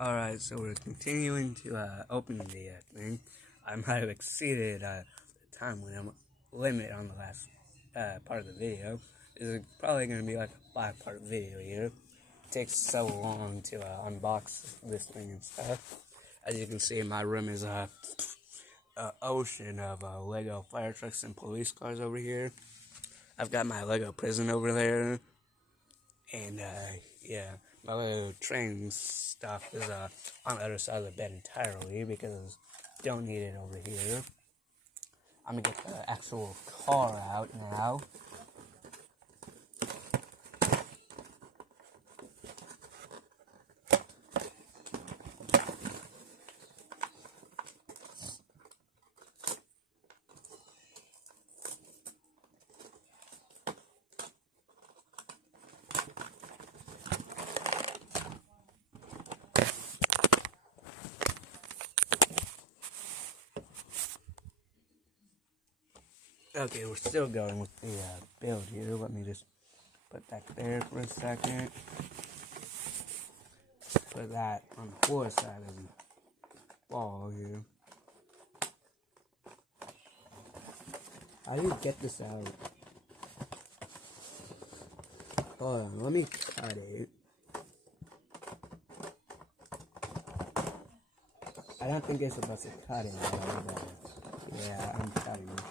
Alright, so we're continuing to open the thing. I might have exceeded the time limit on the last part of the video. This is probably going to be like a 5-part video here. It takes so long to unbox this thing and stuff. As you can see, my room is an ocean of Lego fire trucks and police cars over here. I've got my Lego prison over there. And yeah, my little train stuff is on the other side of the bed entirely because I don't need it over here. I'm gonna get the actual car out now. Okay, we're still going with the build here. Let me just put that there for a second. Put that on the floor side of the ball here. How do you get this out? Hold on, let me cut it. I don't think you're supposed to cut it, but yeah, I'm cutting it.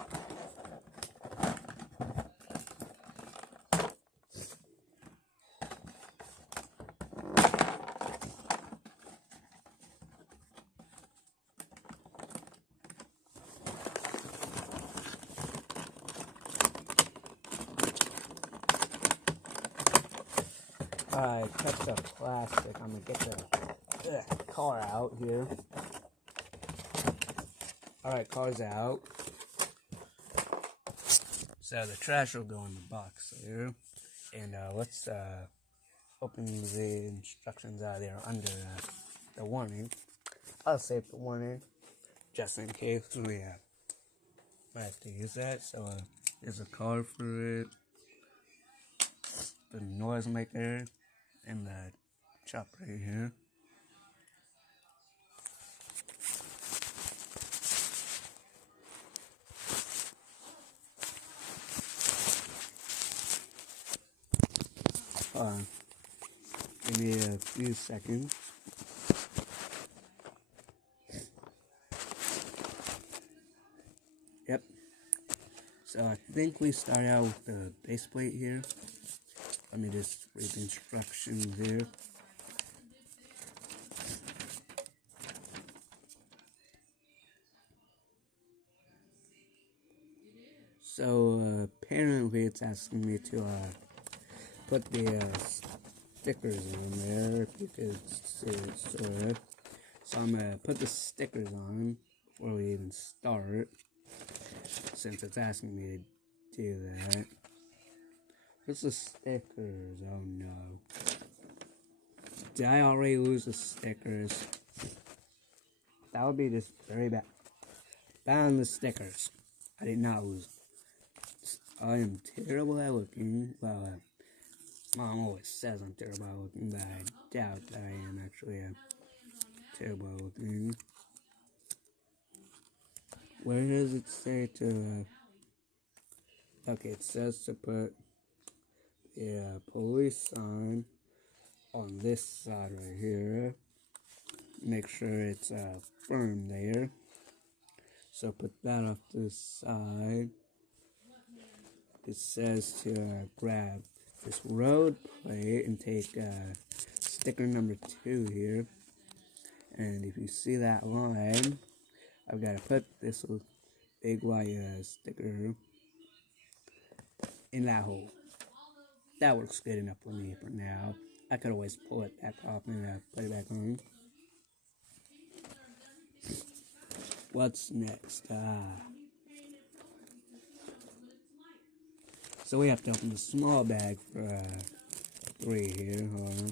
Alright, cut the plastic. I'm gonna get the car out here. Alright, car's out. So the trash will go in the box here. And let's open the instructions out there under the warning. I'll save the warning just in case we might have to use that. So there's a card for it, the noise maker, and the chop right here. Hold on. Give me a few seconds. Yep. So I think we start out with the base plate here. Let me just read the instructions here. So apparently it's asking me to put the stickers on there, if you could see it, sort of. So I'm going to put the stickers on before we even start, since it's asking me to do that. Where's the stickers? Oh no. Did I already lose the stickers? That would be just very bad. Found the stickers. I did not lose them. I am terrible at looking. Well, Mom always says I'm terrible at looking, but I doubt that I am actually terrible at looking. Where does it say to... okay, it says to put the police sign on this side right here. Make sure it's firm there. So put that off to the side. It says to grab this road plate and take sticker number 2 here. And if you see that line, I've got to put this big white sticker in that hole. That works good enough for me for now. I could always pull it back off and put it back on. What's next? So we have to open the small bag for 3 here. Hold on.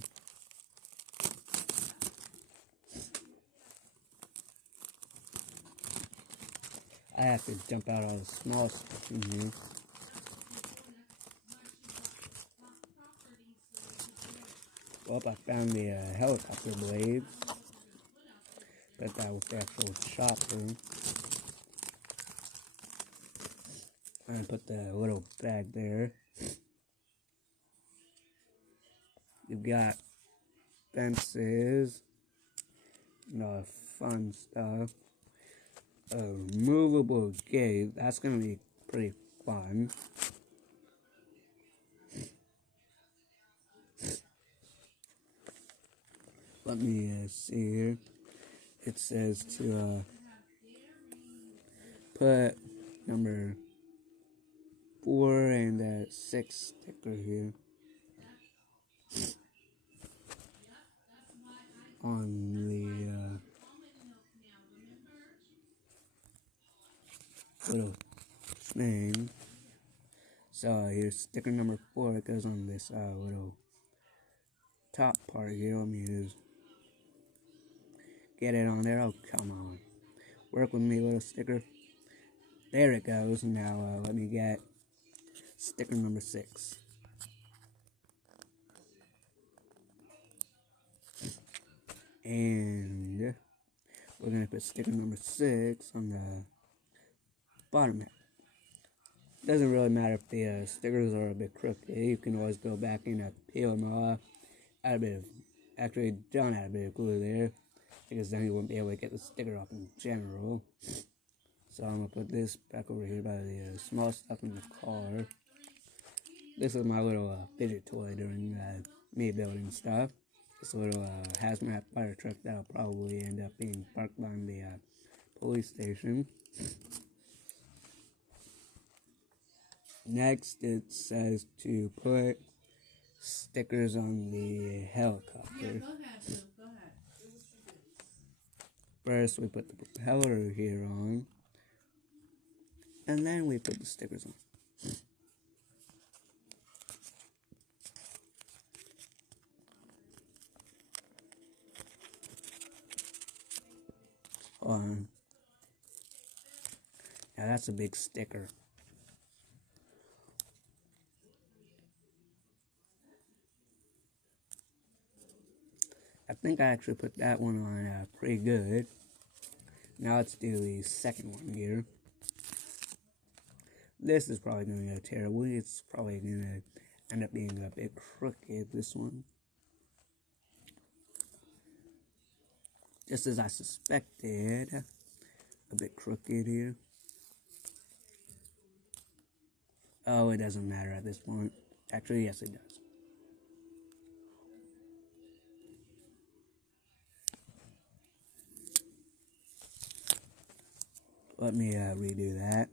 I have to dump out all the small stuff in here. Well, I found the helicopter blades. put that with the actual chopper. And put the little bag there. You've got fences, fun stuff. A movable gate, that's gonna be pretty fun. Let me see here. It says to put number 4 and 6 sticker here on the little thing. So here's sticker number 4. It goes on this little top part here. Let me just get it on there. Oh, come on. Work with me, little sticker. There it goes. Now let me get sticker number 6. And we're going to put sticker number 6 on the bottom half. Doesn't really matter if the stickers are a bit crooked. You can always go back and peel them off. Add a bit of, actually don't add a bit of glue there, because then you won't be able to get the sticker off in general. So I'm going to put this back over here by the small stuff in the car. This is my little fidget toy during me building stuff. This little hazmat fire truck that'll probably end up being parked behind the police station. Next, it says to put stickers on the helicopter. Yeah, go ahead. First, we put the propeller here on, and then we put the stickers on. Now that's a big sticker. I think I actually put that one on pretty good. Now let's do the second one here. This is probably going to go terrible. It's probably going to end up being a bit crooked, this one. Just as I suspected, a bit crooked here. Oh, it doesn't matter at this point. Actually, yes, it does. Let me redo that.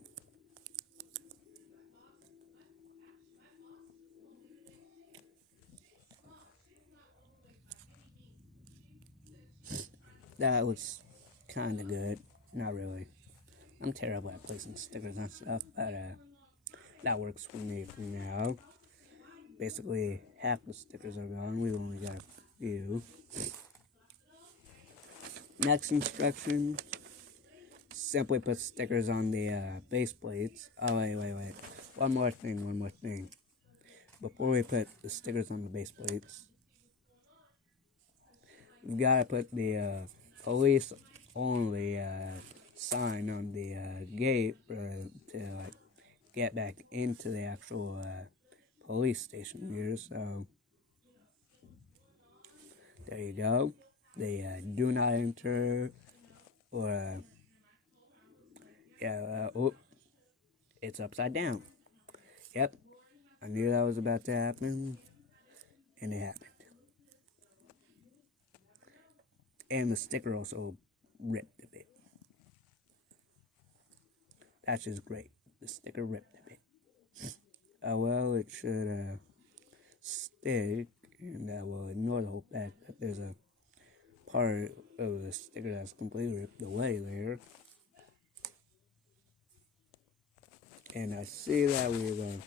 That looks kind of good. Not really. I'm terrible at placing stickers and stuff, but that works for me for now. Basically, half the stickers are gone. We've only got a few. Next instruction. Simply put stickers on the base plates. Oh, wait. One more thing. Before we put the stickers on the base plates, we've got to put the police only sign on the gate to get back into the actual police station here. So there you go. They do not enter, or oh, it's upside down. Yep, I knew that was about to happen, and it happened. And the sticker also ripped a bit. That's just great. The sticker ripped a bit. Well, it should stick, and we'll ignore the whole fact that there's a part of the sticker that's completely ripped away there. And I see that we've